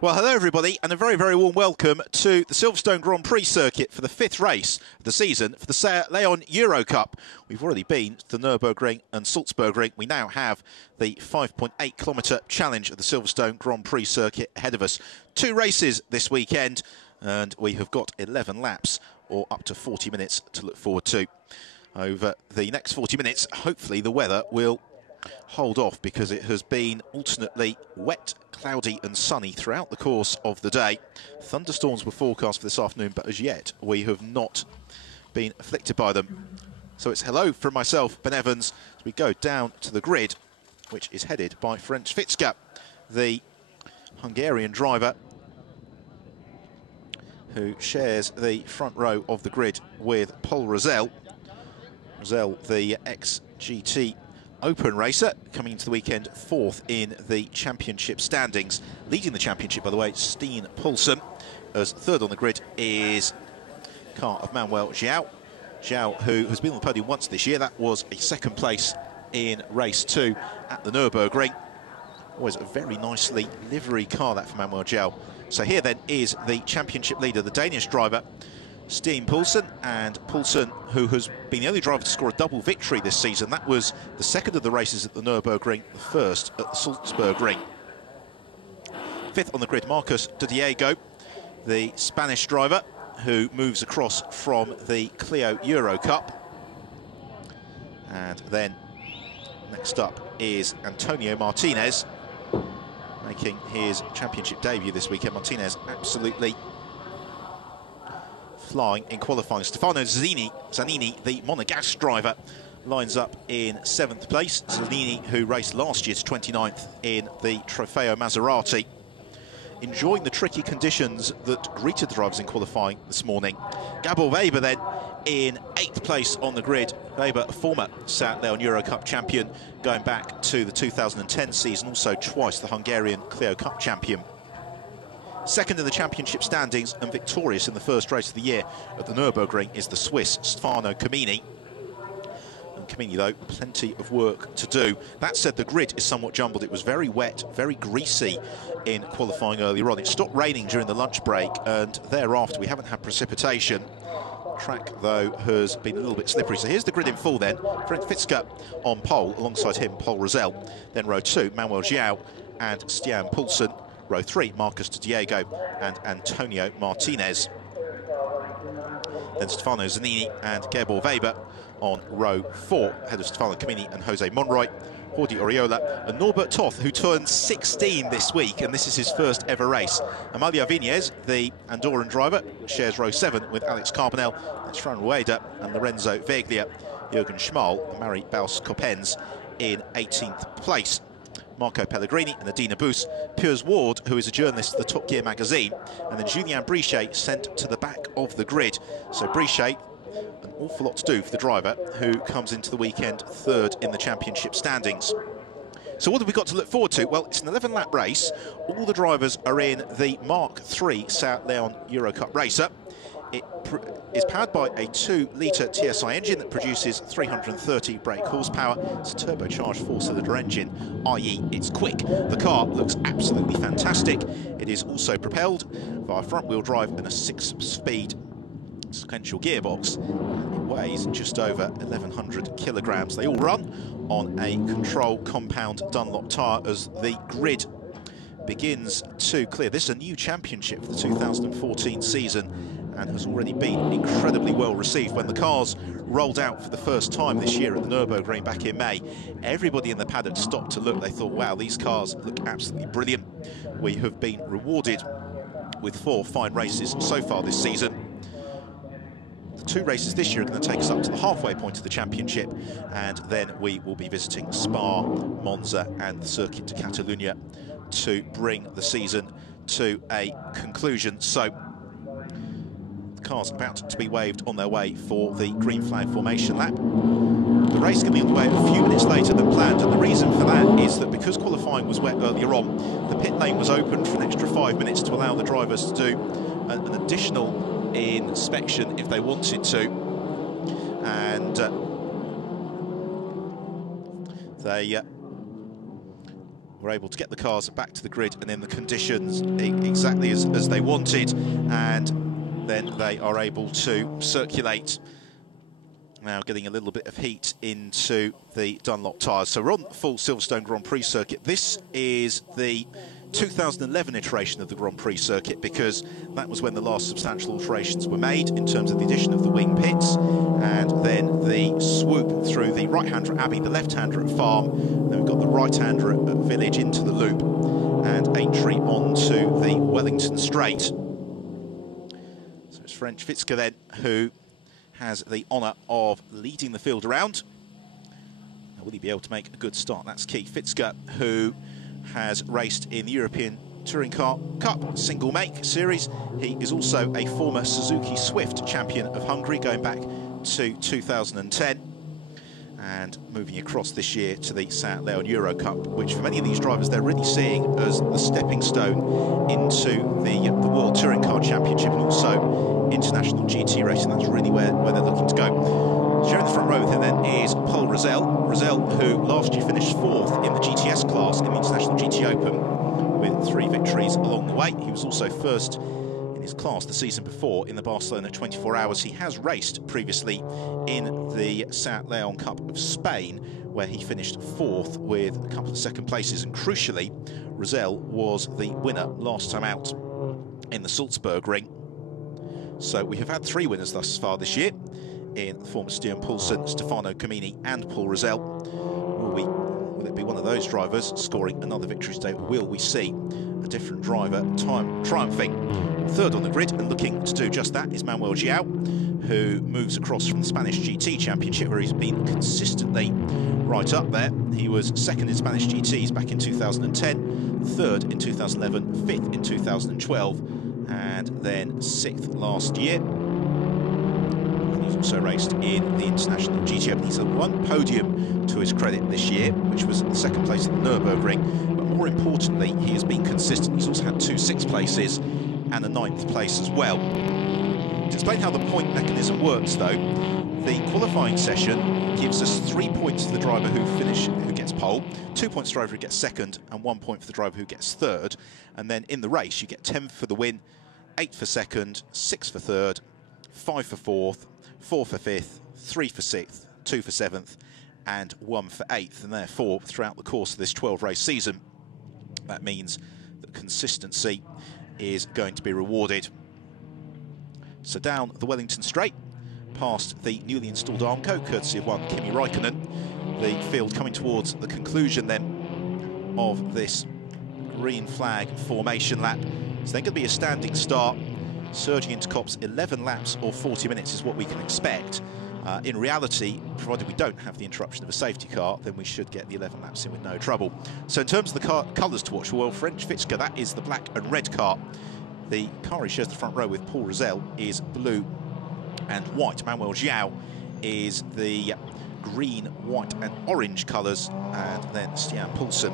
Well, hello everybody, and a very, very warm welcome to the Silverstone Grand Prix circuit for the fifth race of the season for the Leon Eurocup. We've already been to the Nürburgring and Salzburgring. We now have the 5.8 kilometre challenge of the Silverstone Grand Prix circuit ahead of us. Two races this weekend, and we have got 11 laps, or up to 40 minutes to look forward to. Over the next 40 minutes, hopefully the weather will hold off, because it has been alternately wet, cloudy and sunny throughout the course of the day. Thunderstorms were forecast for this afternoon, but as yet we have not been afflicted by them. So it's hello from myself, Ben Evans, as we go down to the grid, which is headed by Ferenc Fitzka, the Hungarian driver who shares the front row of the grid with Paul Rosell. Rosell, the ex-GT Open racer, coming into the weekend fourth in the championship standings. Leading the championship, by the way, Steen Poulsen. As third on the grid is car of Manuel João. João, who has been on the podium once this year. That was a second place in race 2 at the Nürburgring. Always a very nicely livery car, that, for Manuel João. So here then is the championship leader, the Danish driver, Steen Poulsen, and Poulsen, who has been the only driver to score a double victory this season. That was the second of the races at the Nürburgring, the first at the Salzburgring. Fifth on the grid, Marcos de Diego, the Spanish driver, who moves across from the Clio Eurocup. And then next up is Antonio Martinez, making his championship debut this weekend. Martinez absolutely flying in qualifying. Stefano Zanini, the Monegasque driver, lines up in 7th place. Zanini, who raced last year to 29th in the Trofeo Maserati. Enjoying the tricky conditions that greeted the drivers in qualifying this morning. Gabor Weber then in 8th place on the grid. Weber, a former South Leon Eurocup champion, going back to the 2010 season, also twice the Hungarian Clio Cup champion. Second in the championship standings and victorious in the first race of the year at the Nürburgring is the Swiss Stefano Camini. And Camini, though, plenty of work to do. That said, the grid is somewhat jumbled. It was very wet, very greasy in qualifying earlier on. It stopped raining during the lunch break, and thereafter we haven't had precipitation. Track, though, has been a little bit slippery. So here's the grid in full then. Ferenc Fitzka on pole, alongside him Paul Rosell. Then row 2, Manuel João and Steen Poulsen. Row 3, Marcos de Diego and Antonio Martinez. Then Stefano Zanini and Gabor Weber on row 4, ahead of Stefano Camini and Jose Monroy. Jordi Oriola and Norbert Toth, who turned 16 this week, and this is his first ever race. Amalia Vinez, the Andorran driver, shares row 7 with Alex Carbonell, that's Fran Rueda and Lorenzo Veglia. Jürgen Schmal and Mari Baus-Coppens in 18th place. Marco Pellegrini and Adina Boos, Piers Ward, who is a journalist at the Top Gear magazine, and then Julien Brichet sent to the back of the grid. So Brichet, an awful lot to do for the driver, who comes into the weekend third in the championship standings. So what have we got to look forward to? Well, it's an 11-lap race. All the drivers are in the Mark III South Leon Eurocup racer. It is powered by a 2-litre TSI engine that produces 330 brake horsepower. It's a turbocharged 4-cylinder engine, i.e. it's quick. The car looks absolutely fantastic. It is also propelled via front-wheel drive and a 6-speed sequential gearbox. It weighs just over 1,100 kilograms. They all run on a control compound Dunlop tyre as the grid begins to clear. This is a new championship for the 2014 season, and has already been incredibly well received. When the cars rolled out for the first time this year at the Nürburgring back in May, everybody in the paddock stopped to look. They thought, wow, these cars look absolutely brilliant. We have been rewarded with 4 fine races so far this season. The 2 races this year are going to take us up to the halfway point of the championship, and then we will be visiting Spa, Monza and the Circuit de Catalunya to bring the season to a conclusion. So cars about to be waved on their way for the green flag formation lap. The race can be underway a few minutes later than planned, and the reason for that is that because qualifying was wet earlier on, the pit lane was opened for an extra 5 minutes to allow the drivers to do an additional inspection if they wanted to, and they were able to get the cars back to the grid and in the conditions exactly as they wanted, and then they are able to circulate. Now getting a little bit of heat into the Dunlop tyres. So we're on the full Silverstone Grand Prix circuit. This is the 2011 iteration of the Grand Prix circuit, because that was when the last substantial alterations were made in terms of the addition of the wing pits and then the swoop through the right-hander at Abbey, the left-hander at Farm, then we've got the right-hander at Village into the loop and entry onto the Wellington Straight. So it's French Fitzka then who has the honour of leading the field around. Now, will he be able to make a good start? That's key. Fitzka, who has raced in the European Touring Car Cup single make series. He is also a former Suzuki Swift champion of Hungary going back to 2010, and moving across this year to the St. Leon Eurocup, which for many of these drivers they're really seeing as the stepping stone into the World Touring Car Championship and also international GT racing. That's really where they're looking to go. Sharing the front row with him then is Paul Rosell. Rosell, who last year finished 4th in the GTS class in the International GT Open with 3 victories along the way. He was also 1st in his class the season before in the Barcelona 24 Hours. He has raced previously in the St. Leon Cup of Spain, where he finished 4th with a couple of second places, and crucially, Rosell was the winner last time out in the Salzburg Ring. So we have had 3 winners thus far this year in the form of Stian Poulsen, Stefano Comini and Paul Rosell. Will it be one of those drivers scoring another victory today? Will we see a different driver triumphing? 3rd on the grid and looking to do just that is Manuel Giao, who moves across from the Spanish GT Championship, where he's been consistently right up there. He was 2nd in Spanish GTs back in 2010, 3rd in 2011, 5th in 2012, and then 6th last year. He's also raced in the International GT Open. He's had 1 podium to his credit this year, which was the 2nd place at the Nürburgring. But more importantly, he has been consistent. He's also had 2 6th places and a 9th place as well. To explain how the point mechanism works, though, the qualifying session gives us 3 points for the driver who gets pole, 2 points for the driver who gets 2nd, and 1 point for the driver who gets 3rd. And then in the race, you get 10 for the win, 8 for 2nd, 6 for 3rd, 5 for 4th, 4 for 5th, 3 for 6th, 2 for 7th, and 1 for 8th. And therefore, throughout the course of this 12-race season, that means that consistency is going to be rewarded. So down the Wellington Straight, past the newly installed Armco, courtesy of one Kimi Räikkönen. The field coming towards the conclusion then of this green flag formation lap. So then going to be a standing start, surging into Copse. 11 laps or 40 minutes is what we can expect. In reality, provided we don't have the interruption of a safety car, then we should get the 11 laps in with no trouble. So in terms of the colours to watch, well, French Fitzka, that is the black and red car. The car he shares the front row with, Paul Rosell, is blue and white. Manuel Giao is the green, white and orange colours, and then Stian Poulsen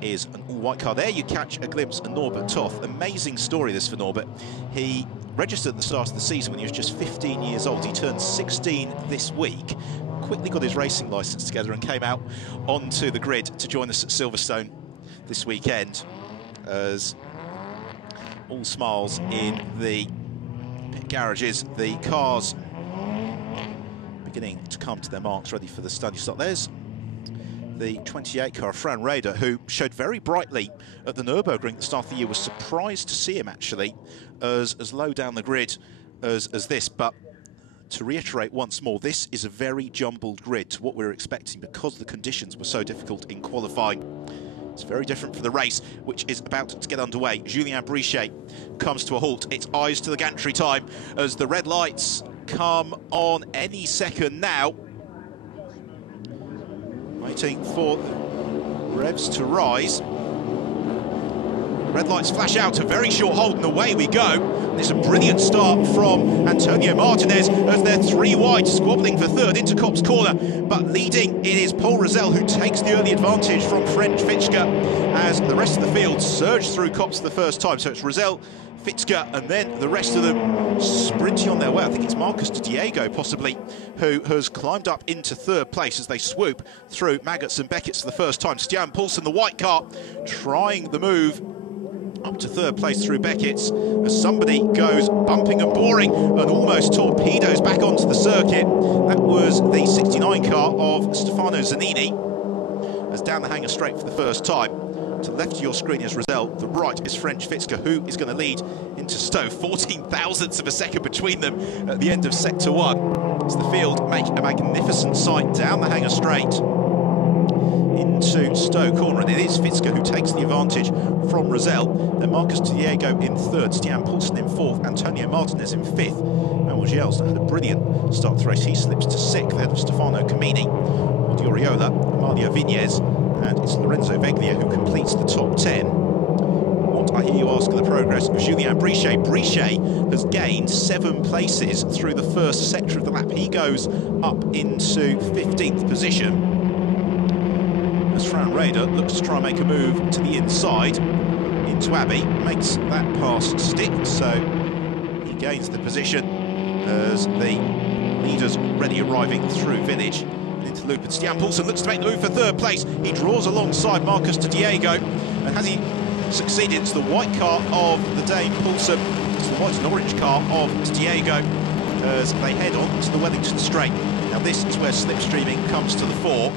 is an all-white car. There you catch a glimpse of Norbert Toth. Amazing story this for Norbert. He registered at the start of the season when he was just 15 years old. He turned 16 this week, quickly got his racing licence together and came out onto the grid to join us at Silverstone this weekend, as all smiles in the pit garages. The cars beginning to come to their marks, ready for the study start. There's the 28 car, Fran Rader, who showed very brightly at the Nürburgring at the start of the year. Was surprised to see him actually as low down the grid as this. But to reiterate once more, this is a very jumbled grid to what we were expecting because the conditions were so difficult in qualifying. It's very different for the race, which is about to get underway. Julien Brichet comes to a halt. It's eyes to the gantry time as the red lights come on any second now. Waiting for revs to rise. Red lights flash out, a very short hold, and away we go. And it's a brilliant start from Antonio Martinez as they're 3 wide, squabbling for 3rd into Copse corner. But leading, it is Paul Rosell who takes the early advantage from French Fitzka as the rest of the field surge through Copse the first time. So it's Rosell, Fitzke, and then the rest of them sprinting on their way. I think it's Marcus Diego, possibly, who has climbed up into third place as they swoop through Maggots and Beckett's for the first time. Stian Poulsen, the white car, trying the move up to third place through Beckett's as somebody goes bumping and boring and almost torpedoes back onto the circuit. That was the 69 car of Stefano Zanini, as down the hanger straight for the first time. To the left of your screen is Rosell, the right is French Fitzke, who is going to lead into Stowe. 14 thousandths of a second between them at the end of sector one, as the field make a magnificent sight down the hanger straight into Stowe corner, and it is Fitzke who takes the advantage from Rosell. Then Marcus Diego in third, Stian Poulsen in fourth, Antonio Martinez in fifth. Manuel Giel's had a brilliant start to the race. He slips to sixth ahead of Stefano Camini, Oriola, Amalia Vinez, and it's Lorenzo Veglia who completes the top 10. What I hear you ask of the progress of Julien Brichet. Brichet has gained 7 places through the first sector of the lap. He goes up into 15th position, as Fran Rader looks to try and make a move to the inside into Abbey, makes that pass stick, so he gains the position as the leaders already arriving through Village into loop. And Stian Poulsen looks to make the move for third place. He draws alongside Marcus Diego, and has he succeeded? It's the white car of the Dane Poulsen, it's the white and orange car of Diego, as they head on to the Wellington Straight. Now this is where slipstreaming comes to the fore.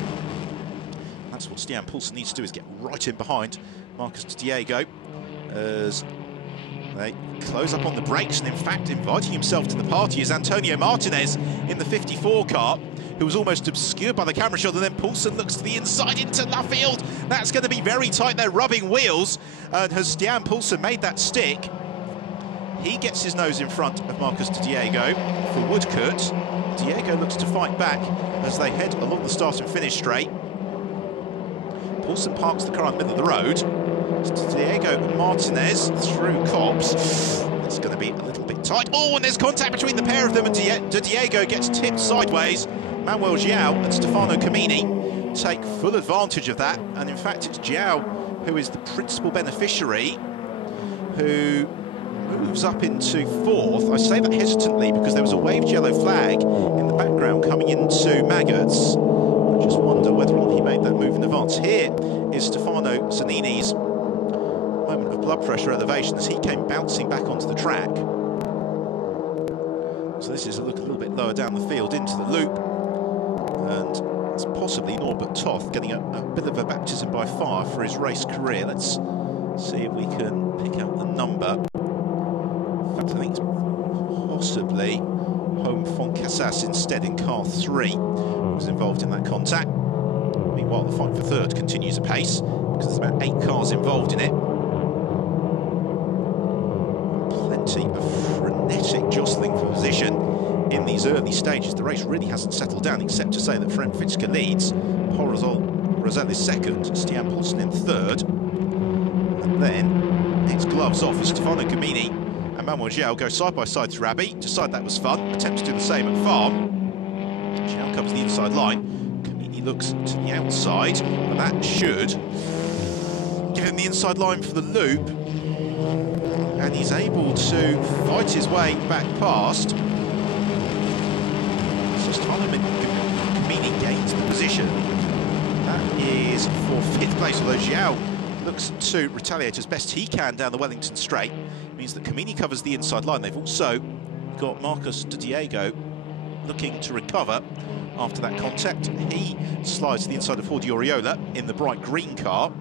That's what Stian Poulsen needs to do, is get right in behind Marcus Diego as they close up on the brakes, and in fact inviting himself to the party is Antonio Martinez in the 54 car, who was almost obscured by the camera shot, and then Poulsen looks to the inside into Luffield. That's going to be very tight, they're rubbing wheels, and has Stian Poulsen made that stick? He gets his nose in front of Marcus Diego for Woodcourt. Diego looks to fight back as they head along the start and finish straight. Poulsen parks the car in the middle of the road. Diego Martinez through Cobbs. It's going to be a little bit tight. Oh, and there's contact between the pair of them, and Diego gets tipped sideways. Manuel Giel and Stefano Camini take full advantage of that, and in fact it's Giel who is the principal beneficiary, who moves up into fourth. I say that hesitantly because there was a waved yellow flag in the background coming into Maggots. I just wonder whether or not he made that move in advance. Here is Stefano Zanini's moment of blood pressure elevation as he came bouncing back onto the track. So this is a look a little bit lower down the field into the loop, and it's possibly Norbert Toth getting a bit of a baptism by fire for his race career. Let's see if we can pick out the number. In fact, I think it's possibly Home Foncasas instead in car 3 who was involved in that contact. Meanwhile, the fight for third continues apace because there's about 8 cars involved in it. Plenty of frenetic jostling for position in these early stages. The race really hasn't settled down, except to say that French Fitzke leads, Paul Rosell is second, Stian Poulsen in third, and then it's gloves off as Stefano Camini and Manuel Giel go side by side through Abbey. Decide that was fun, attempt to do the same at Farm. Giel covers the inside line, Camini looks to the outside, and that should give him the inside line for the loop, and he's able to fight his way back past. Camini gains the position. That is for 5th place, although Giel looks to retaliate as best he can down the Wellington Straight. It means that Camini covers the inside line. They've also got Marcus Diego looking to recover after that contact. He slides to the inside of Jordi Oriola in the bright green car.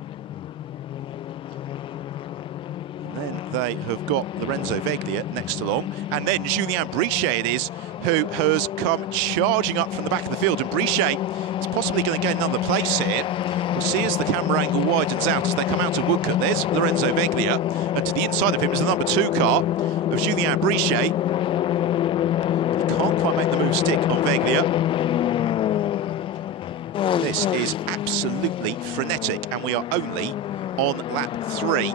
Then they have got Lorenzo Veglia next along, and then Julien Brichet it is who has come charging up from the back of the field, and Brichet is possibly going to gain another place here. We'll see as the camera angle widens out as they come out of Woodcourt. There's Lorenzo Veglia, and to the inside of him is the number 2 car of Julien Brichet. He can't quite make the move stick on Veglia. This is absolutely frenetic, and we are only on lap 3.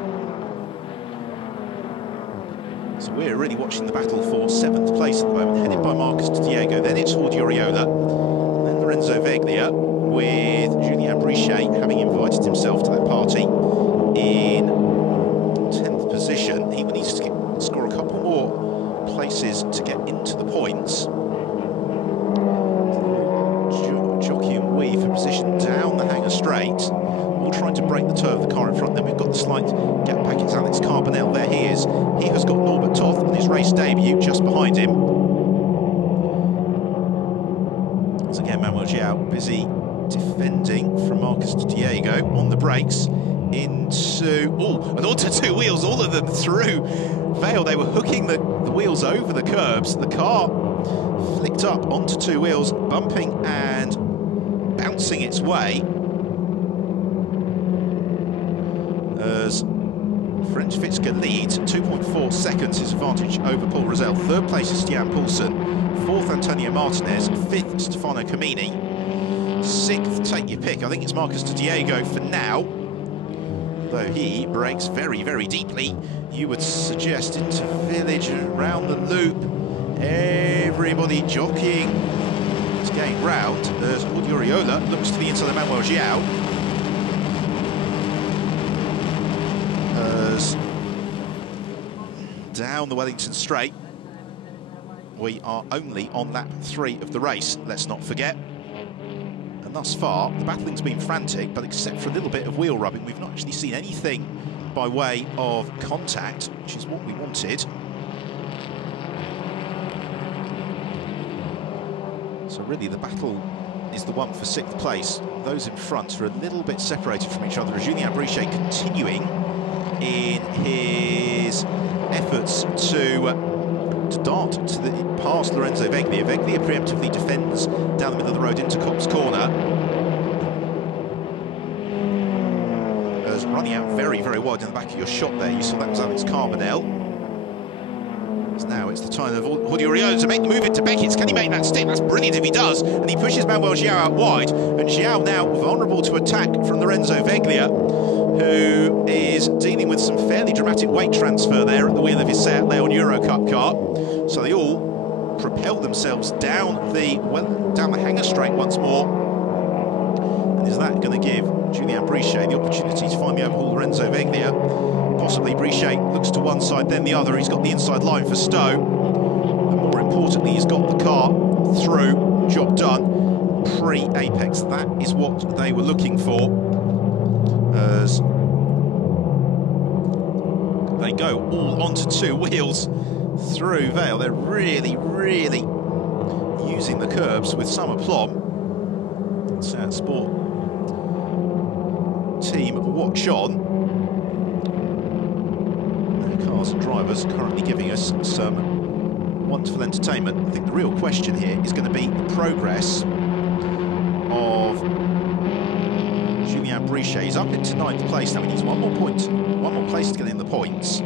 So we're really watching the battle for 7th place at the moment, headed by Marcus Diego. Then it's Jordi Oriola, then Lorenzo Veglia, with Julien Brichet having invited himself to that party in 10th position. He needs to is he has got Norbert Toth on his race debut just behind him. Once again, Manuel João busy defending from Marcus Diego on the brakes into, and onto two wheels, all of them through Vale. They were hooking the wheels over the curbs. The car flicked up onto two wheels, bumping and bouncing its way as French Fitzka leads 2.4 seconds, his advantage over Paul Rosell. Third place is Stian Poulsen, fourth Antonio Martinez, fifth Stefano Camini, sixth, take your pick, I think it's Marcus Diego for now, though he brakes very, very deeply. You would suggest into Village, around the loop, everybody jockeying to gain round as Uriola looks to the inside of Manuel João. As down the Wellington Straight, we are only on lap 3 of the race, let's not forget. And thus far, the battling's been frantic, but except for a little bit of wheel rubbing, we've not actually seen anything by way of contact, which is what we wanted. So really the battle is the one for 6th place. Those in front are a little bit separated from each other, as Julien Brichet continuing in his efforts to dart to the past Lorenzo Veglia. Veglia preemptively defends down the middle of the road into Copse Corner. As running out very, very wide in the back of your shot there, you saw that was Alex Carbonell. Now it's the time of Uriola to make the move into Beckett's. Can he make that stick? That's brilliant if he does. And he pushes Manuel João out wide. And João now vulnerable to attack from Lorenzo Veglia, who is dealing with some fairly dramatic weight transfer there at the wheel of his Seat Leon Eurocup car. So they all propel themselves down the hanger straight once more. And is that going to give Julien Brichet the opportunity to finally overhaul Lorenzo Veglia? Possibly. Brichet looks to one side, then the other. He's got the inside line for Stowe. And more importantly, he's got the car through. Job done. Pre-apex. That is what they were looking for. As they go all onto two wheels through Vale. They're really, really using the curbs with some aplomb. Seat Sport team watch on. Cars and drivers currently giving us some wonderful entertainment. I think the real question here is going to be the progress of Julien Brichet. He's up into 9th place now. He needs one more place to get in the points.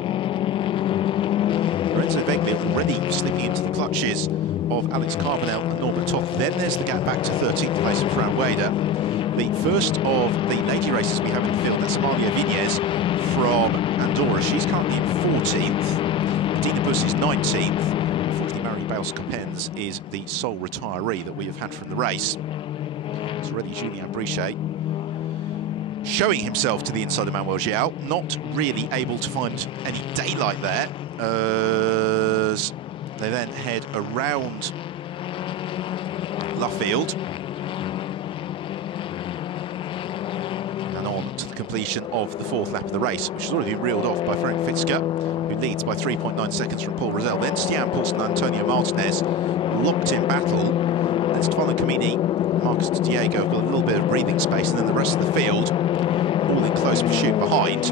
Lorenzo Veglia already slipping into the clutches of Alex Carbonell and Norbert Toth. Then there's the gap back to 13th place for Fran Wader. The first of the lady races we have in the field, that's Amalia Vinez from Andorra. She's currently in 14th. Dina Buss is 19th. Unfortunately, Marie Baus-Coppens is the sole retiree that we have had from the race. It's already Julien Brichet showing himself to the inside of Manuel João, not really able to find any daylight there, as they then head around Luffield and on to the completion of the 4th lap of the race, which has already been reeled off by Frank Fitzka, who leads by 3.9 seconds from Paul Rosell. Then Stian Poulsen and Antonio Martinez locked in battle. Then Stefano Camini, Marcus Diego have got a little bit of breathing space, and then the rest of the field all in close pursuit behind.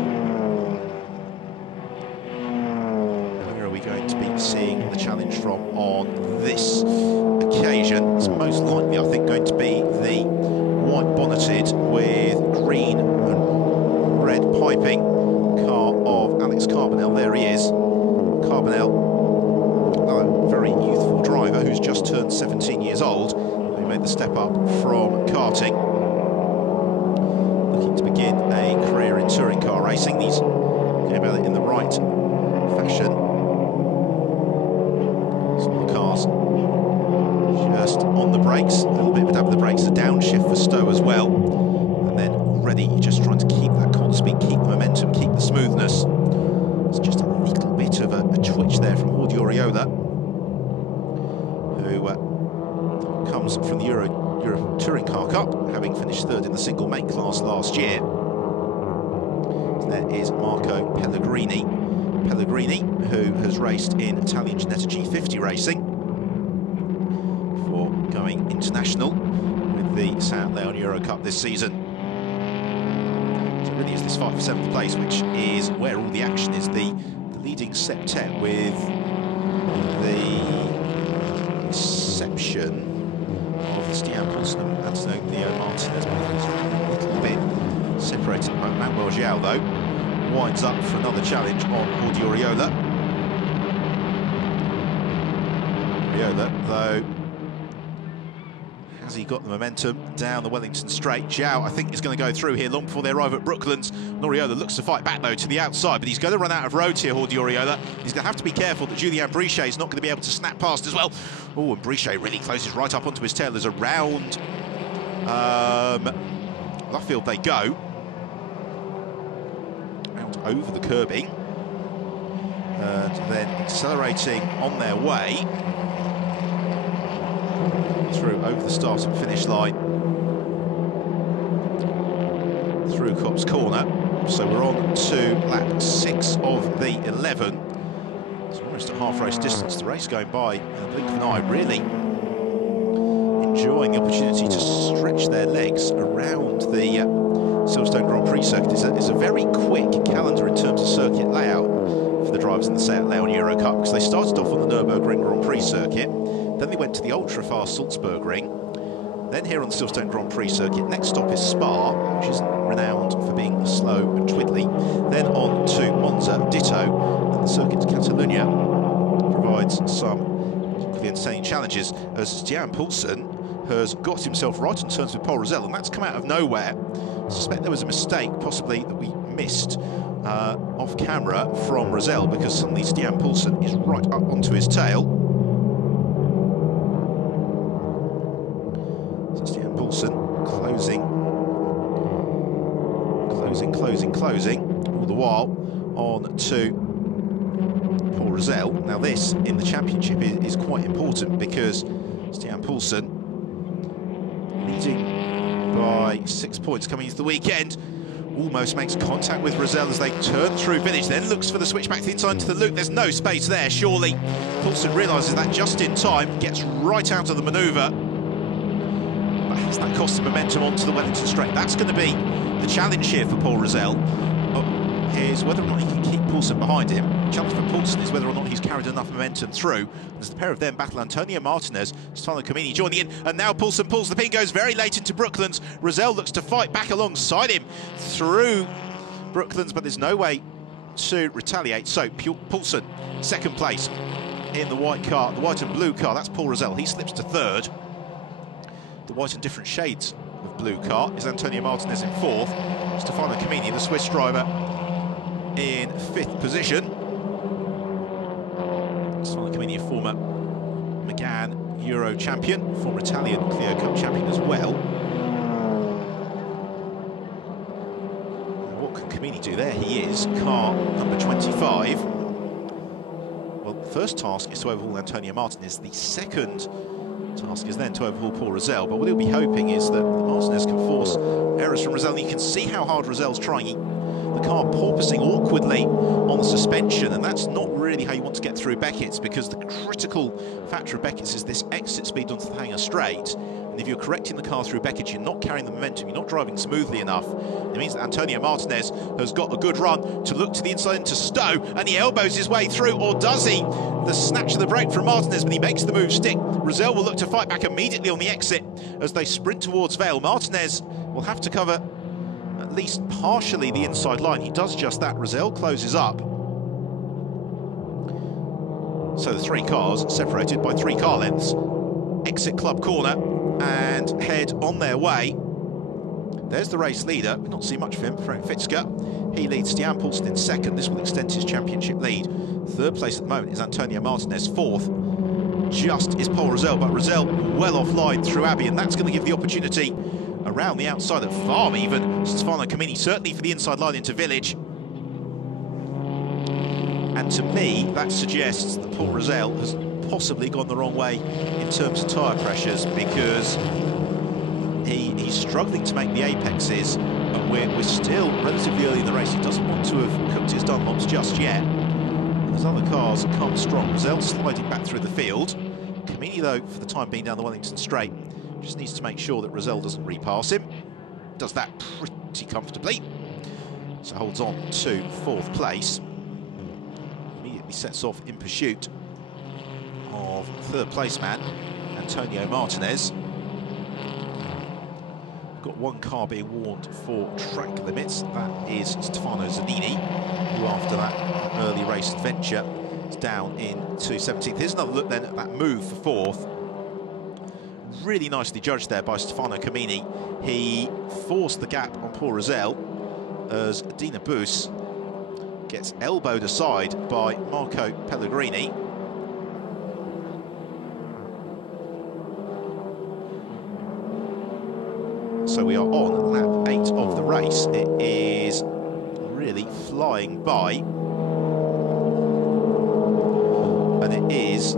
Where are we going to be seeing the challenge from on this occasion? It's most likely, I think, going to be the white bonneted with green and red piping car of Alex Carbonell. There he is. Carbonell, another very youthful driver who's just turned 17 years old, who made the step up from karting, looking to begin a career in touring car racing. He's going about it in the right fashion. Some of the cars just on the brakes, a little bit of a dab of the brakes, a downshift for Stowe as well, and then already just trying to keep that corner speed, keep the momentum, keep the smoothness. It's just a little bit of a twitch there from Uriola, who comes from the Euro Touring Car Cup, having finished 3rd in the single make class last year. So there is Marco Pellegrini. Pellegrini, who has raced in Italian Ginetta G50 racing before going international with the South Leon Eurocup this season. So it really is this fight for 7th place, which is where all the action is. The leading septet, with the exception of Stian Poulsen and Antonio Martinez, a little bit separated. Manuel João, though, winds up for another challenge on Jordi Oriola. Oriola, though, has he got the momentum down the Wellington Straight? João, I think, is going to go through here long before they arrive at Brooklands. Oriola looks to fight back, though, to the outside, but he's going to run out of road here, Jordi Oriola. He's going to have to be careful that Julien Brichet is not going to be able to snap past as well. Oh, and Brichet really closes right up onto his tail as around Luffield they go. Out over the curbing. And then accelerating on their way through over the start and finish line through Copse Corner. So we're on to lap 6 of the 11. It's almost at half race distance. The race going by in the blink of an eye, really enjoying the opportunity to stretch their legs around the Silverstone Grand Prix circuit. It's a very quick calendar in terms of circuit layout for the drivers in the South Leon Eurocup, because they started off on the Nürburgring Grand Prix circuit, then they went to the ultra-fast Salzburg Ring, then here on the Silverstone Grand Prix circuit. Next stop is Spa, which is renowned for being slow and twiddly. Then on to Monza, ditto, and the circuit to Catalunya provides some equally entertaining challenges, as Stian Poulsen has got himself right on terms with Paul Rosell, and that's come out of nowhere. I suspect there was a mistake, possibly, that we missed off camera from Rosell, because suddenly Stian Poulsen is right up onto his tail. So Stian Poulsen closing, all the while on to Paul Rosell. Now this, in the championship, is quite important, because Stian Poulsen leading by 6 points coming into the weekend, almost makes contact with Rosell as they turn through village, then looks for the switch back to the inside into the loop. There's no space there, surely. Poulsen realises that just in time, gets right out of the manoeuvre. But has that cost him momentum onto the Wellington Straight? That's going to be the challenge here for Paul Rosell. Is whether or not he can keep Poulsen behind him. The challenge for Poulsen is whether or not he's carried enough momentum through. As the pair of them battle, Antonio Martinez, Stefano Comini joining in, and now Poulsen pulls the pin, goes very late into Brooklands. Rosell looks to fight back alongside him through Brooklands, but there's no way to retaliate. So Poulsen, second place in the white car, the white and blue car. That's Paul Rosell. He slips to third. The white and different shades of blue car is Antonio Martinez in fourth. Stefano Comini, the Swiss driver, in fifth position. Stefano Comini, a former Megane Euro champion, former Italian Clio Cup champion as well. What can Comini do there? He is car number 25. Well, the first task is to overhaul Antonio Martinez. The second task is then to overhaul Paul Rosell. But what he'll be hoping is that Martinez can force errors from Rosell. And you can see how hard Rosell's trying. The car porpoising awkwardly on the suspension, and that's not really how you want to get through Beckett's, because the critical factor of Beckett's is this exit speed onto the Hanger Straight. And if you're correcting the car through Beckett, you're not carrying the momentum, you're not driving smoothly enough. It means that Antonio Martinez has got a good run to look to the inside into Stowe, and he elbows his way through, or does he? The snatch of the brake from Martinez, but he makes the move stick. Rosell will look to fight back immediately on the exit as they sprint towards Vale. Martinez will have to cover at least partially the inside line. He does just that. Rosell closes up. So the three cars separated by 3 car lengths. Exit club corner and head on their way. There's the race leader. We've not seen much of him, Frank Fitzger. He leads Stian Poulsen in second. This will extend his championship lead. Third place at the moment is Antonio Martinez. Fourth just is Paul Rosell, but Rosell well offline through Abbey, and that's going to give the opportunity around the outside at Farm even. Stefano Comini certainly for the inside line into Village. And to me, that suggests that Paul Rosell has possibly gone the wrong way in terms of tyre pressures, because he's struggling to make the apexes, and we're still relatively early in the race. He doesn't want to have cooked his Dunlops just yet. as other cars come strong. Rosell sliding back through the field. Camini, though, for the time being down the Wellington Straight, just needs to make sure that Rosell doesn't repass him. Does that pretty comfortably. So holds on to 4th place. Immediately sets off in pursuit of 3rd place man, Antonio Martinez. Got one car being warned for track limits. That is Stefano Zanini, who after that early race adventure is down into 17th. Here's another look then at that move for 4th. Really nicely judged there by Stefano Camini. He forced the gap on Paul Rosell as Dina Bus gets elbowed aside by Marco Pellegrini. So we are on lap 8 of the race. It is really flying by. And it is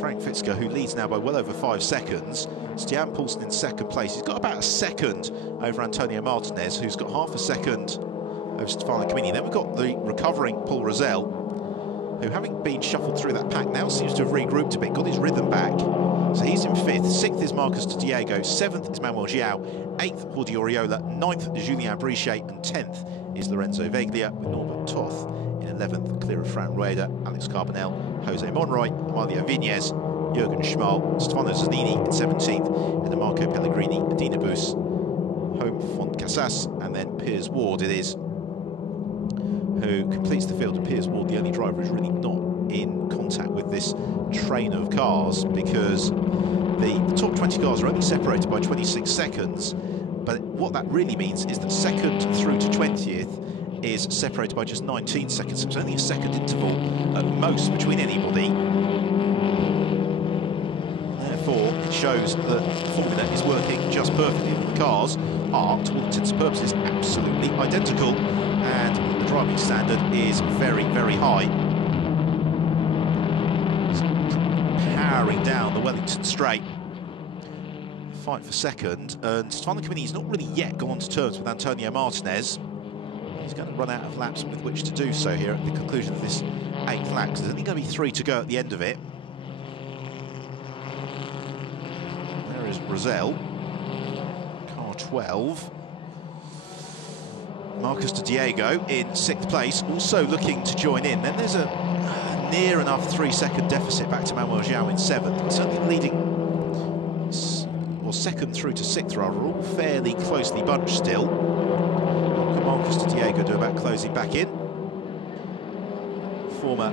Frank Fitzger who leads now by well over 5 seconds. Stian Poulsen in 2nd place. He's got about a second over Antonio Martinez, who's got half a second over Stefano Camini. Then we've got the recovering Paul Rosell, who, having been shuffled through that pack, now seems to have regrouped a bit, got his rhythm back. So he's in 5th, 6th is Marcus de Diego, 7th is Manuel Giao, 8th Jordi Oriola, 9th is Julien Brichet, and 10th is Lorenzo Veglia, with Norbert Toth in 11th, clear of Fran Rueda, Alex Carbonell, Jose Monroy, Amalia Vinez, Jürgen Schmal, Stefano Zanini in 17th, and Marco Pellegrini, Dina Bus, Home Font Casas, and then Piers Ward it is, who completes the field. And Piers Ward, the only driver who's really not in contact with this train of cars, because the top 20 cars are only separated by 26 seconds, but what that really means is that 2nd through to 20th is separated by just 19 seconds, so it's only a second interval at most between anybody. Therefore, it shows that the formula is working just perfectly. The cars are, to all intents and purposes, absolutely identical, and the driving standard is very, very high. Powering down the Wellington Straight, fight for 2nd, and Stefano Camini's not really yet gone to terms with Antonio Martinez. He's going to run out of laps with which to do so here at the conclusion of this 8th lap. There's only going to be 3 to go at the end of it. There is Rosell, car 12. Marcus de Diego in 6th place, also looking to join in. Then there's a near enough 3-second deficit back to Manuel Giao in 7th. But certainly leading, or 2nd through to 6th rather, all fairly closely bunched still. What can Marcus de Diego do about closing back in? Former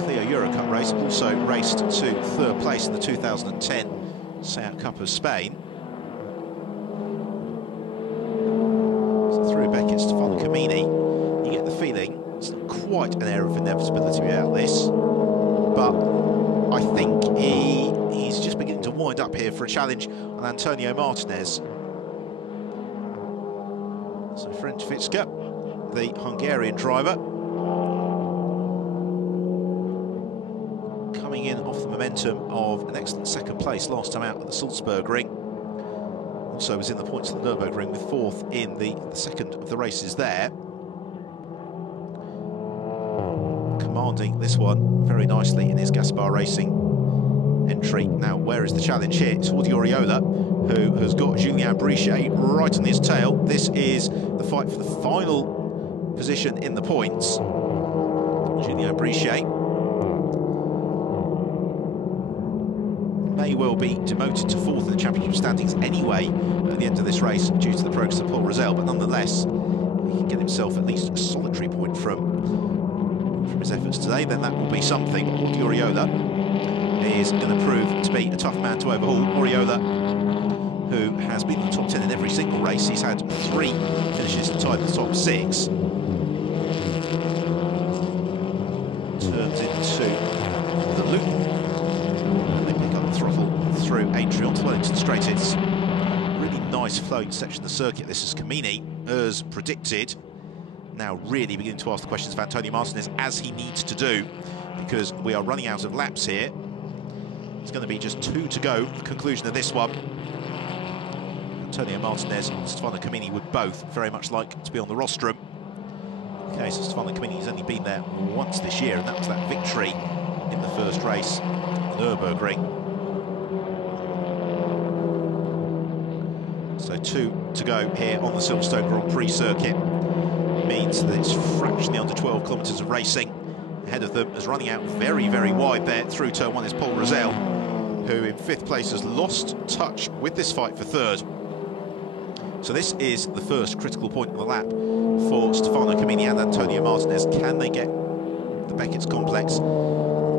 Clio Eurocup race, also raced to 3rd place in the 2010 Seat Cup of Spain. Through Beckett, Stefano Camini, you get the feeling it's not quite an air of inevitability about this, but I think he's just beginning to wind up here for a challenge on Antonio Martinez. So Frank Fitzger, the Hungarian driver, coming in off the momentum of an excellent 2nd place last time out at the Salzburg Ring. Also was in the points of the Nürburgring with 4th in the 2nd of the races there. Commanding this one very nicely in his Gaspar Racing entry. Now, where is the challenge here? It's Jordi Oriola, who has got Julien Brichet right on his tail. This is the fight for the final position in the points. Julien Brichet may well be demoted to 4th in the championship standings anyway at the end of this race due to the progress of Paul Rosell, but nonetheless he can get himself at least a solitary point from his efforts today. Then that will be something. Jordi Oriola is going to prove to be a tough man to overhaul. Oriola, who has been in the top 10 in every single race, he's had 3 finishes tied the top 6. Turns into the loop, and they pick up the throttle through Adrian to Wellington Straight. It's a really nice flowing section of the circuit. This is Camini, as predicted, now really beginning to ask the questions of Antonio Martinez, as he needs to do, because we are running out of laps here. It's going to be just 2 to go at the conclusion of this one. Antonio Martinez and Stefano Camini would both very much like to be on the rostrum. Okay, so Stefano Camini's only been there once this year, and that was that victory in the first race, Nürburgring. So 2 to go here on the Silverstone Grand Prix circuit. Means that it's fractionally under 12 kilometres of racing. Ahead of them is running out very, very wide there through turn 1 is Paul Rosell, who in 5th place has lost touch with this fight for 3rd. So this is the first critical point of the lap for Stefano Camini and Antonio Martinez. Can they get the Beckett's complex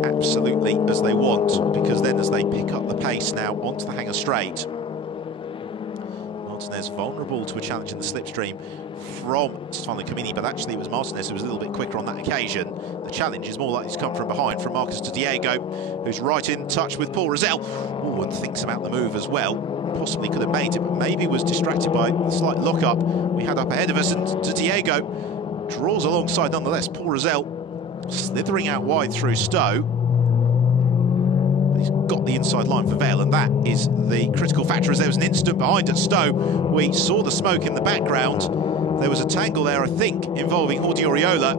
absolutely as they want? Because then as they pick up the pace now onto the Hangar Straight, Martinez vulnerable to a challenge in the slipstream from Stefano Camini, but actually it was Martinez who was a little bit quicker on that occasion. The challenge is more likely to come from behind from Marcus de Diego, who's right in touch with Paul Rosell. Oh, and thinks about the move as well. Possibly could have made it, but maybe was distracted by the slight lock-up we had up ahead of us, and de Diego draws alongside nonetheless. Paul Rosell slithering out wide through Stowe. He's got the inside line for Vale, and that is the critical factor, as there was an instant behind at Stowe. We saw the smoke in the background. There was a tangle there, I think, involving Jordi Oriola,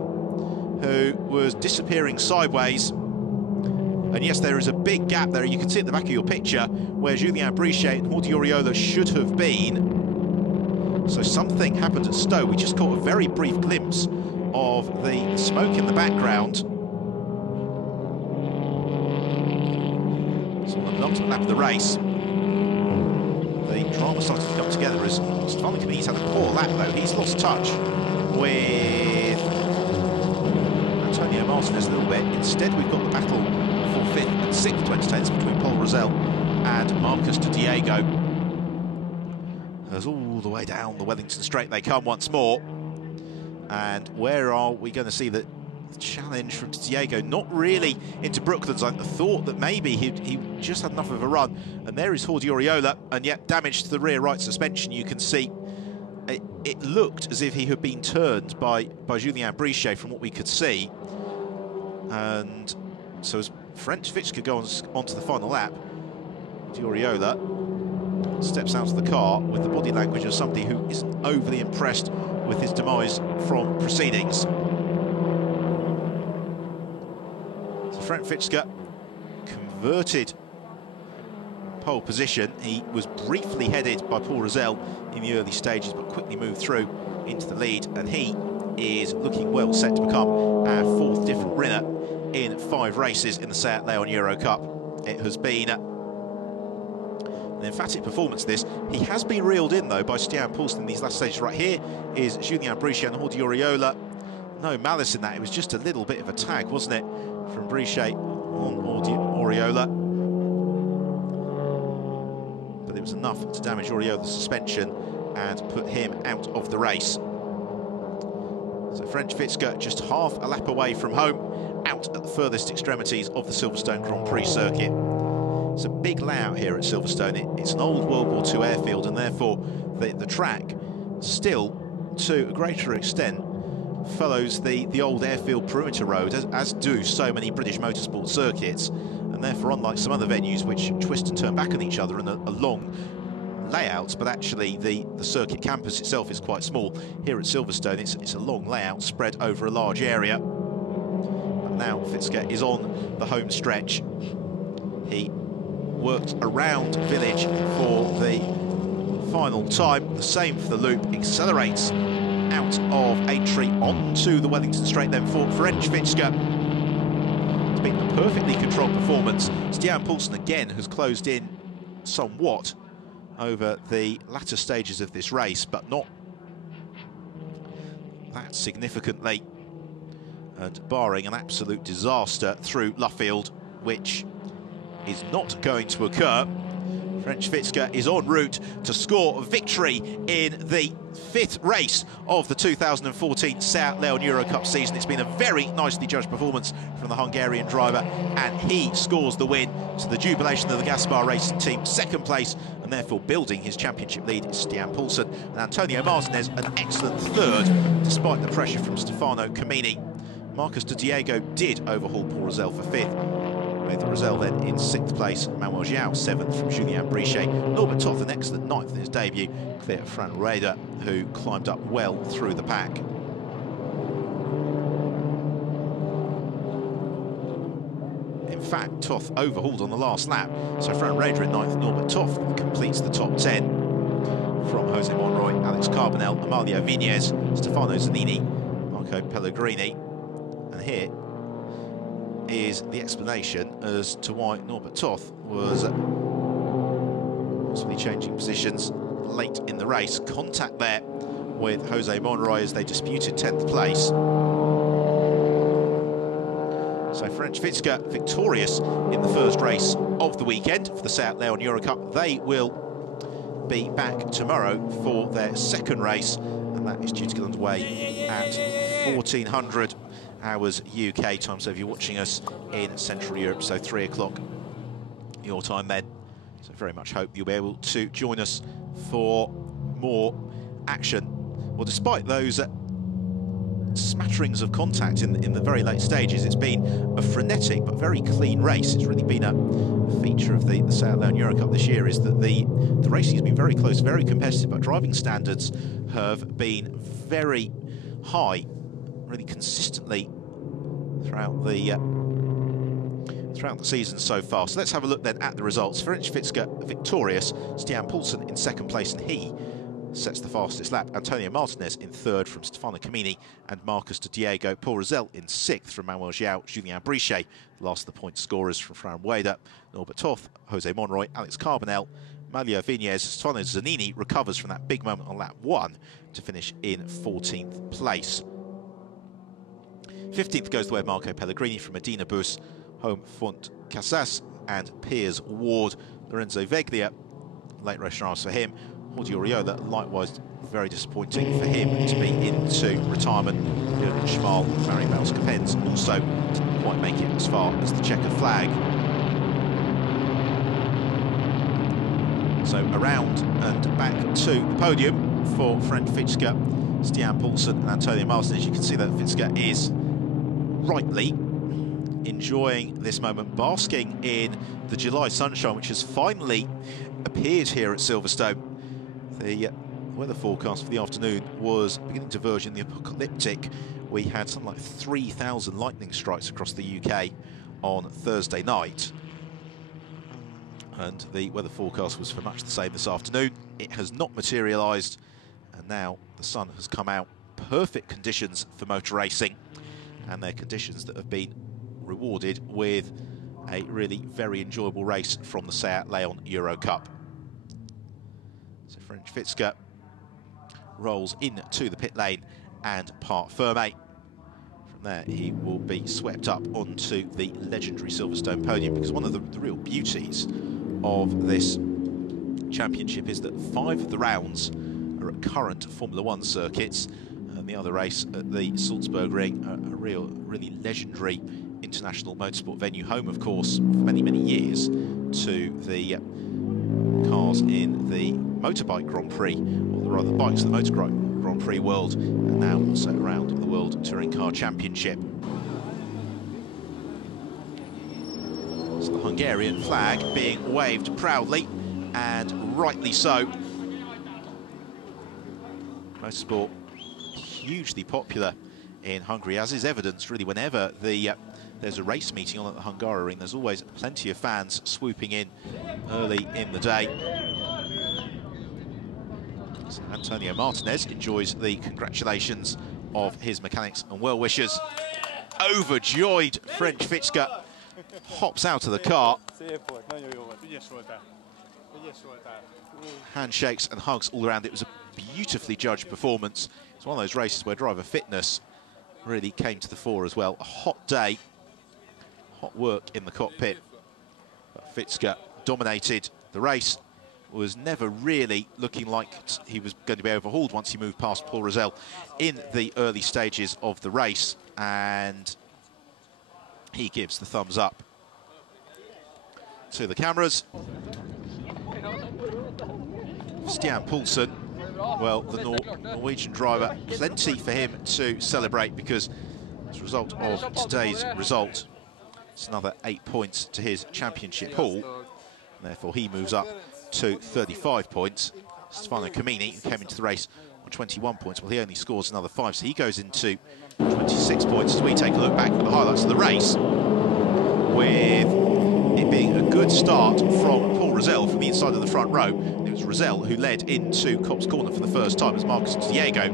who was disappearing sideways. And yes, there is a big gap there. You can see at the back of your picture where Julien Brichet and Jordi Oriola should have been. So something happened at Stowe. We just caught a very brief glimpse of the smoke in the background. So on the penultimate lap of the race, the drama started to come together as Stefano Camini's had a poor lap though. He's lost touch with Antonio Martinez a little bit. Instead, we've got the battle for 5th and 6th to entertain between Paul Rosell and Marcus de Diego. As all the way down the Wellington Straight they come once more. And where are we going to see the challenge from de Diego? Not really into Brooklands. I thought that maybe he just had enough of a run. And there is Jordi Oriola, and yet damage to the rear right suspension. You can see it looked as if he had been turned by Julien Brichet from what we could see. And so as French Vitska goes on to the final lap, Oriola steps out of the car with the body language of somebody who isn't overly impressed with his demise from proceedings. So French Vitska converted pole position. He was briefly headed by Paul Rosell in the early stages, but quickly moved through into the lead, and he is looking well set to become our 4th different winner in 5 races in the Seat Leon Eurocup. It has been an emphatic performance, this. He has been reeled in, though, by Stian Poulsen in these last stages. Right here is Julien Brichet and Jordi Oriola. No malice in that. It was just a little bit of a tag, wasn't it, from Brichet on Oriola. But it was enough to damage Oriola's suspension and put him out of the race. So French Vitska just half a lap away from home, out at the furthest extremities of the Silverstone Grand Prix circuit. It's a big layout here at Silverstone. It's an old World War II airfield, and therefore the track still, to a greater extent, follows the old airfield perimeter road, as do so many British motorsport circuits. And therefore, unlike some other venues which twist and turn back on each other in a long layouts, but actually the circuit campus itself is quite small. Here at Silverstone, it's a long layout spread over a large area. But now Vitska is on the home stretch. He worked around Village for the final time. The same for the loop. Accelerates out of Aintree onto the Wellington Straight then for French Vitska. It's been a perfectly controlled performance. Stian Poulsen again has closed in somewhat over the latter stages of this race, but not that significantly. And barring an absolute disaster through Luffield, which is not going to occur, French Vitska is en route to score a victory in the 5th race of the 2014 Seat Leon Eurocup season. It's been a very nicely judged performance from the Hungarian driver, and he scores the win to the jubilation of the Gaspar Racing Team. 2nd place, and therefore building his championship lead, is Stian Poulsen. And Antonio Martinez, an excellent 3rd, despite the pressure from Stefano Camini. Marcus de Diego did overhaul Paul Rosell for 5th. With Rosell then in 6th place, Manuel João 7th from Julien Brichet. Norbert Toth an excellent 9th in his debut, clear of Fran Reda, who climbed up well through the pack. In fact, Toth overhauled on the last lap. So Fran Rader in 9th, Norbert Toth completes the top 10. From Jose Monroy, Alex Carbonell, Amalio Vinez, Stefano Zanini, Marco Pellegrini. And here is the explanation as to why Norbert Toth was possibly changing positions late in the race. Contact there with Jose Monroy as they disputed 10th place. So French Vitska victorious in the first race of the weekend for the Seat Leon Eurocup. They will be back tomorrow for their second race, and that is due to get underway at 1400 hours UK time. So if you're watching us in Central Europe, so 3 o'clock your time then. So very much hope you'll be able to join us for more action. Well, despite those smatterings of contact in the very late stages, it's been a frenetic but very clean race. It's really been a feature of the Seat Leon Eurocup this year, is that the racing has been very close, very competitive, but driving standards have been very high, really consistently throughout the season so far. So let's have a look then at the results. French Vitska victorious, Stian Poulsen in second place, and he sets the fastest lap. Antonio Martinez in third from Stefano Camini and Marcus de Diego. Paul Rosell in sixth from Manuel Joao. Julien Brichet, last of the point scorers from Fran Wader. Norbert Toth, Jose Monroy, Alex Carbonell, Maglio Vinez. Stefano Zanini recovers from that big moment on lap 1 to finish in 14th place. 15th goes the way of Marco Pellegrini from Medina Bus, Home Font Casas and Piers Ward. Lorenzo Veglia, late race drives for him. Jordi Oriola, likewise very disappointing for him to be into retirement. Jürgen Schmal, Barry Bals-Capens also didn't quite make it as far as the checker flag. So around and back to the podium for French Vitska, Stian Poulsen and Antonio Martinez. You can see that Vitska is rightly enjoying this moment, basking in the July sunshine, which has finally appeared here at Silverstone. The weather forecast for the afternoon was beginning to verge in the apocalyptic. We had something like 3,000 lightning strikes across the UK on Thursday night. And the weather forecast was for much the same this afternoon. It has not materialised, and now the sun has come out. Perfect conditions for motor racing, and they're conditions that have been rewarded with a really very enjoyable race from the Seat Leon Eurocup. So French Vitska rolls into the pit lane and part ferme. From there, he will be swept up onto the legendary Silverstone podium, because one of the real beauties of this championship is that 5 of the rounds are at current Formula 1 circuits, and the other race at the Salzburg Ring, a really legendary international motorsport venue, home, of course, for many, many years to the cars in the motorbike Grand Prix, or rather the bikes of the motor Grand Prix world, and now also around the World Touring Car Championship. So the Hungarian flag being waved proudly, and rightly so. Motorsport hugely popular in Hungary, as is evidenced really whenever there's a race meeting on at the Hungaroring. There's always plenty of fans swooping in early in the day. So Antonio Martinez enjoys the congratulations of his mechanics and well-wishers. Overjoyed French Vitska hops out of the car. Handshakes and hugs all around. It was a beautifully judged performance. It's one of those races where driver fitness really came to the fore as well. A hot day, hot work in the cockpit. But Vitska dominated the race, was never really looking like he was going to be overhauled once he moved past Paul Rosell in the early stages of the race, and he gives the thumbs up to the cameras. Stian Poulsen, well, the Norwegian driver, plenty for him to celebrate, because as a result of today's result, it's another 8 points to his championship haul, and therefore he moves up to 35 points. Stefano Camini, who came into the race on 21 points, well, he only scores another 5, so he goes into 26 points as we take a look back at the highlights of the race. with it being a good start from Paul Rosell from the inside of the front row. It was Rosell who led into Copse Corner for the first time as Marcus Diego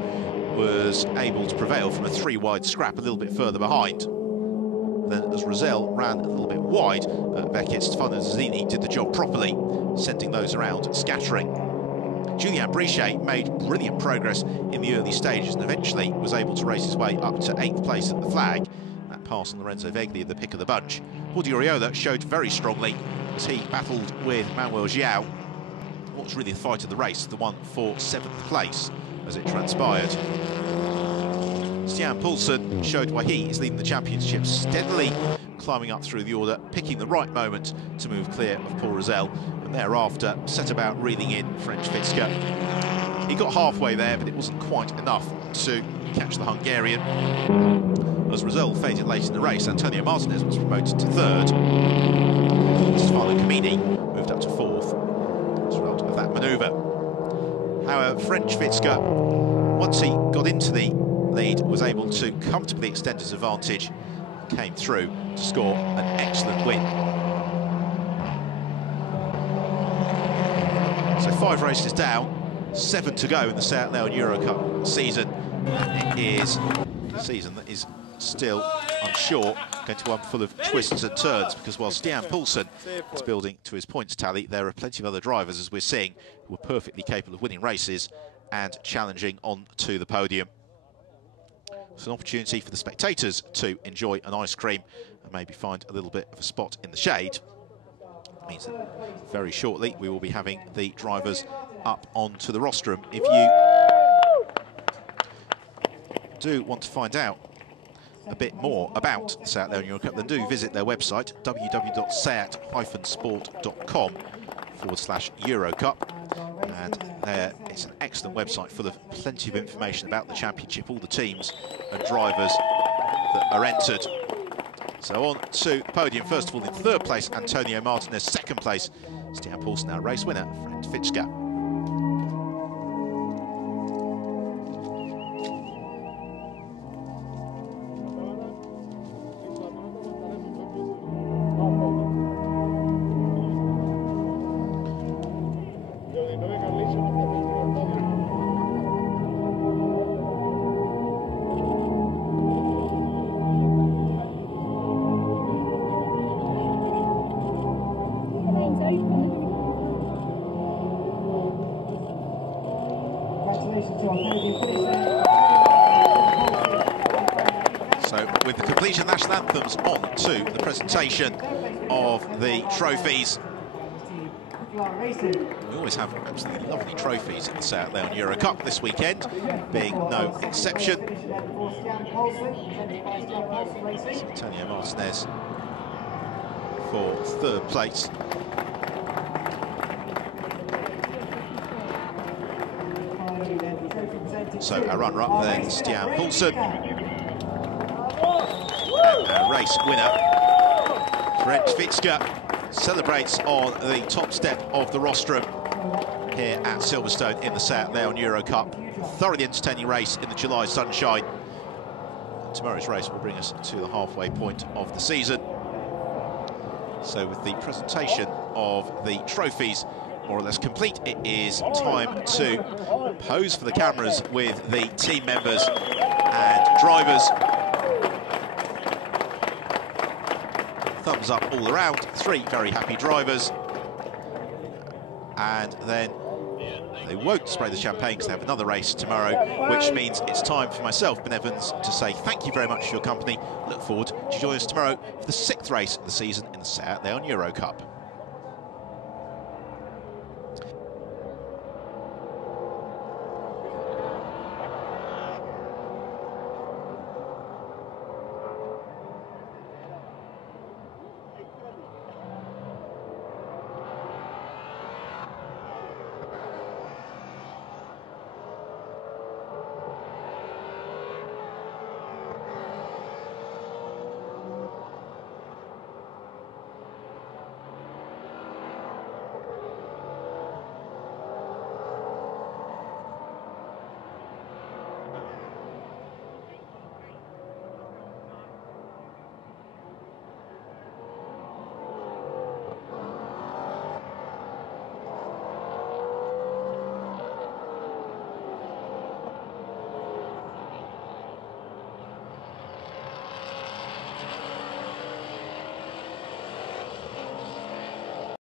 was able to prevail from a 3-wide scrap a little bit further behind. Then as Rosell ran a little bit wide, Beckett, Stefano Zazzini did the job properly, sending those around scattering. Julien Brichet made brilliant progress in the early stages and eventually was able to race his way up to 8th place at the flag. That pass on Lorenzo Vegli, the pick of the bunch. Jordi Oriola showed very strongly as he battled with Manuel Giao. What was really the fight of the race, the one for 7th place as it transpired. Stian Poulsen showed why he is leading the championship, steadily climbing up through the order, picking the right moment to move clear of Paul Rosell, and thereafter set about reeling in French Fitzka. He got halfway there, but it wasn't quite enough to catch the Hungarian. As Rosell faded late in the race, Antonio Martinez was promoted to 3rd. Stefano Camini moved up to 4th as a result of that manoeuvre. However, French Fitzka, once he got into the lead, was able to comfortably extend his advantage, came through to score an excellent win. So 5 races down, 7 to go in the Seat Leon Eurocup season. It is a season that is still, I'm sure, going to be one full of twists and turns, because while Stian Poulsen is building to his points tally, there are plenty of other drivers, as we're seeing, who are perfectly capable of winning races and challenging on to the podium. It's an opportunity for the spectators to enjoy an ice cream and maybe find a little bit of a spot in the shade. It means that very shortly we will be having the drivers up onto the rostrum. If you do want to find out a bit more about the Seat Leon Eurocup, then do visit their website, www.seat-sport.com/Eurocup. And there it's an excellent website full of plenty of information about the championship, all the teams and drivers that are entered. So on to the podium. First of all, in 3rd place, Antonio Martinez. 2nd place, Stian Poulsen, our race winner, French Fitzka. So with the completion national anthems on to the presentation of the trophies. We always have absolutely lovely trophies in the Seat Leon Eurocup, this weekend being no exception. So Antonio Martinez for 3rd place. So our runner-up then, Stian Poulsen. And our race winner, French Fitzka, celebrates on the top step of the rostrum here at Silverstone in the Seat Leon Eurocup. Thoroughly entertaining race in the July sunshine. And tomorrow's race will bring us to the halfway point of the season. So with the presentation of the trophies more or less complete, it is time to pose for the cameras with the team members and drivers. Thumbs up all around, 3 very happy drivers. And then they won't spray the champagne because they have another race tomorrow, which means it's time for myself, Ben Evans, to say thank you very much for your company. Look forward to joining us tomorrow for the 6th race of the season in the Seat Leon Eurocup.